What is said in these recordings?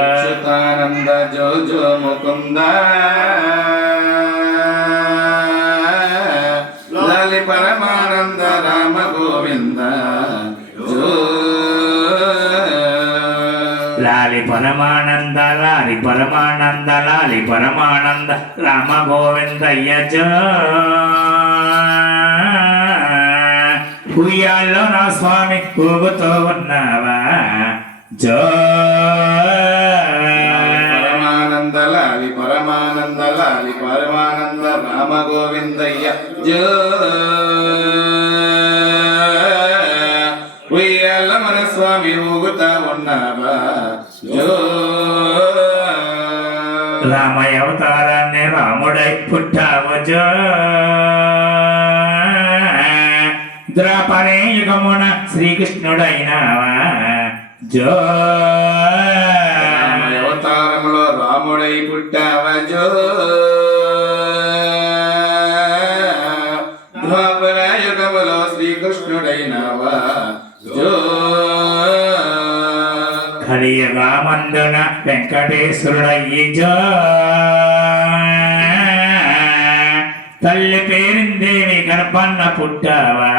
అచ్యుతానంద జో జో ముకుంద లాలి పరమానంద రామ గోవింద జో లాలి పరమానంద లాలి పరమానంద లాలి పరమానంద రామ గోవిందయ్య జో ఉయ్యాల్లో నా స్వామి ఊగుతూ ఉన్నావా జో పరమానంద లాలి పరమానంద లాలి పరమానంద రామ గోవిందయ్య జో ఉయ్యాల మన స్వామి ఊగుతా ఉన్నావా జో రామయ అవతారాన్ని రాముడై పుట్టావు జో ద్రాపరే యుగమున శ్రీకృష్ణుడైనావా జో అవతారంలో రాముడై పుట్టావా జో ద్వాపర యుగములో శ్రీకృష్ణుడైనావా జో కలియుగమందున వెంకటేశ్వరుడయ్యి జో తల్లి పేరిందేవి గర్భన్న పుట్టావా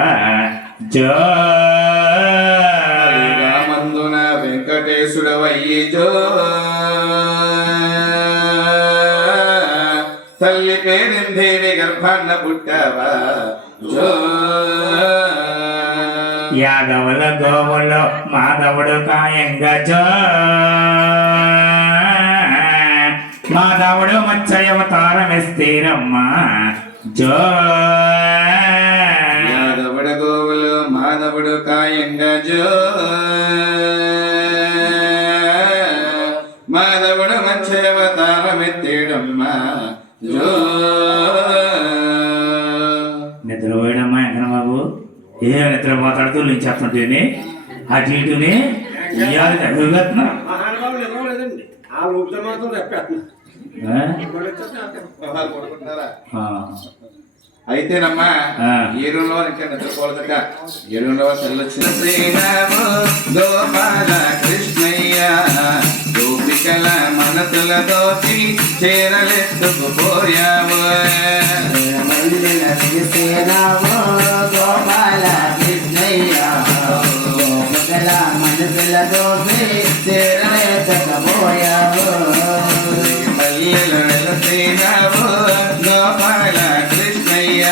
జో మందున వెంకటేశుడవయ్యి జో తల్లి పేరిందేవి గర్భాన్న పుట్టావా జో యాదవుల గోవులో మాధవుడు కాయంగా జో మాధవుడు మత్స్యవతారమిస్తీరమ్మా జో యాదవుడు గోవులు మాధవుడు కాయంగా జో మాధవుడు మత్స్యవతారమెత్తేడమ్మా జో నిద్రపోయాడమ్మా ఎక్కడ బాబు ఏ నిద్ర మాట్లాడుతూ నేను చెప్తుంటేనే అటు ఇటుని ఇయ్యాలి దగ్గరగా అయితేనమ్మా ఏడులో ఇంకా నిద్రపోలేదట ఏడులో తెల్లొచ్చిన శ్రీరాము గోపాల కృష్ణయ్య గోపికల మనసులతోటి చేరలెత్తుకుపోయావు గోపాల కృష్ణయ్య గోపికల మనసులతోటి చేరలెత్తుకుపోయావు పల్లెల వెలసేనావు గోపాల కృష్ణయ్య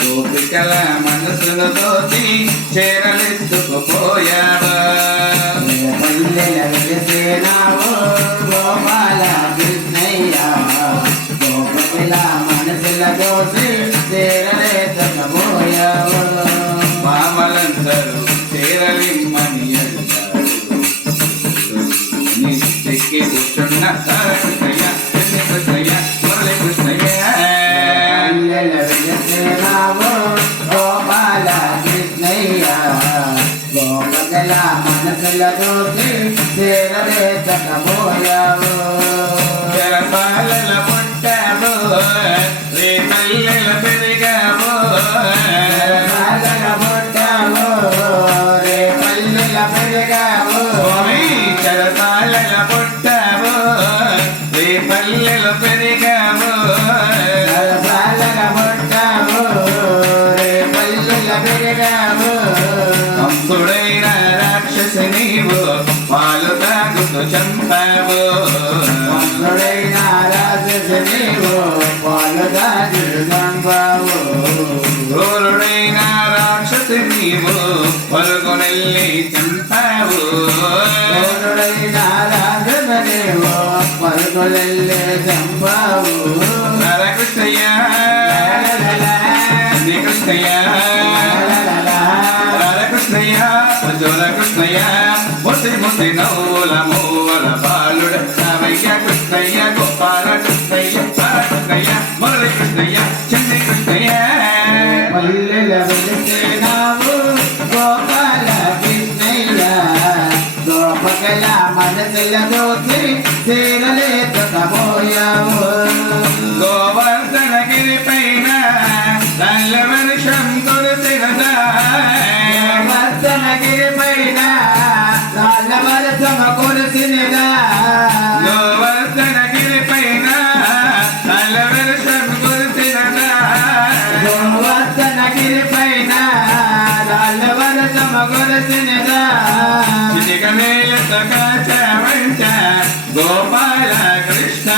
గోపికల మనసులతోటి చేరలెత్తుకుపోయావు పల్లెల వెలసేనావు గోపాల కృష్ణయ్య గోపికల మనసులతోటి చేరలెత్తుకుపోయావు మామలందరూ చేరలిమ్మని ఎక్కి కూర్చున్న కృష్ణయ్య కృష్ణయ్య మురళి కృష్ణయ్య గోపాల కృష్ణయ్య గోపగల మనసులతోటి చేరలేకపోయావు జలపాలల పుట్టావు రే పల్లెల పెరిగావు పుట్టావు రే పల్లెల పెరిగావు చరసాలల పుట్టావు రే పల్లెల పెరిగావు పుట్టావు రే పల్లెల పెరిగావు కంసుడైన రాక్షసి నీవు పాలు తాగుతూ చంపావు కంసుడైన రాక్షసి నీవు పాలు తాగుతూ చంపావు క్రూరుడైన రాక్షసి నీవు పరుగునెల్లి చంపావు క్రూరుడైన రాక్షసి నీవు పరుగునెల్లి చంపావు కృష్ణయ్య కృష్ణయ్య కృష్ణయ్య జోల కృష్ణయ్య ముసి ముసి నవ్వుల మూల బాలుడ రామయ్య కృష్ణయ్య గోపాల కృష్ణయ్య కృష్ణయ్య మురళి కృష్ణయ్య చెన్ని కృష్ణయ్య పల్లెల వెలిసేనావు గోపాల కృష్ణయ్య గోపకల మనసులతోటి చేరలేకపోయావు గోవర్ధనగిరి పైన నల్ల వర్షం కురిసినదా కురిసినదా గోవర్ధన గిరిపైన అలవర్షం కురిసినదా గోవర్ధనగిరి పైన రాళ్ళవరసము కురిసినదా చిటికమేయత కాచవంట గోపాల కృష్ణ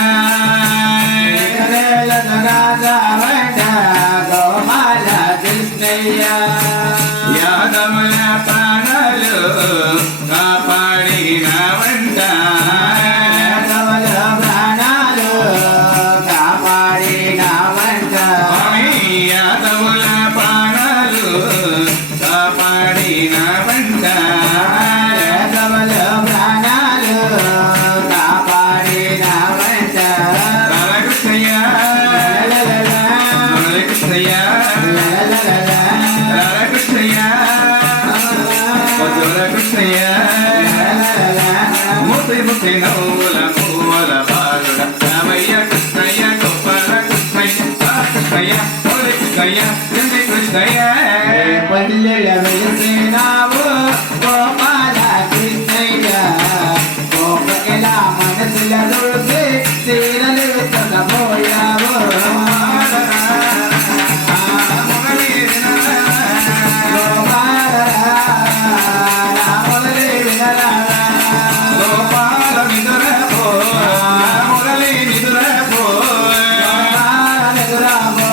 రాజవంట గోపాల కృష్ణయ్య యాదవుల ప్రాణాలు కాపాడిన వంట యాదవుల ప్రాణాలు కాపాడినవంట స్వామి యాదవుల ప్రాణాలు కాపాడిన వంట యాదవుల ప్రాణాలు కాపాడినవంట రామకృష్ణయ్య మురళీకృష్ణయ్య రామకృష్ణయ్య మధుర కృష్ణయ్య ముసి ముసి నవ్వుల పువ్వుల బాలుడ రామయ్య కృష్ణయ్య గోపాల కృష్ణయ్య కృష్ణయ్య మురళీ కృష్ణయ్య చంద్ర కృష్ణయ్య పల్లెల వెలిసినావు గోపాల కృష్ణయ్య గోపకెల మనసుల దొరికి చీరలు విసకపోయావు గోపాల రాములే వినరా గోపాల నిదుర పో మురళీ నిదుర పో గోపాల నిదురాబో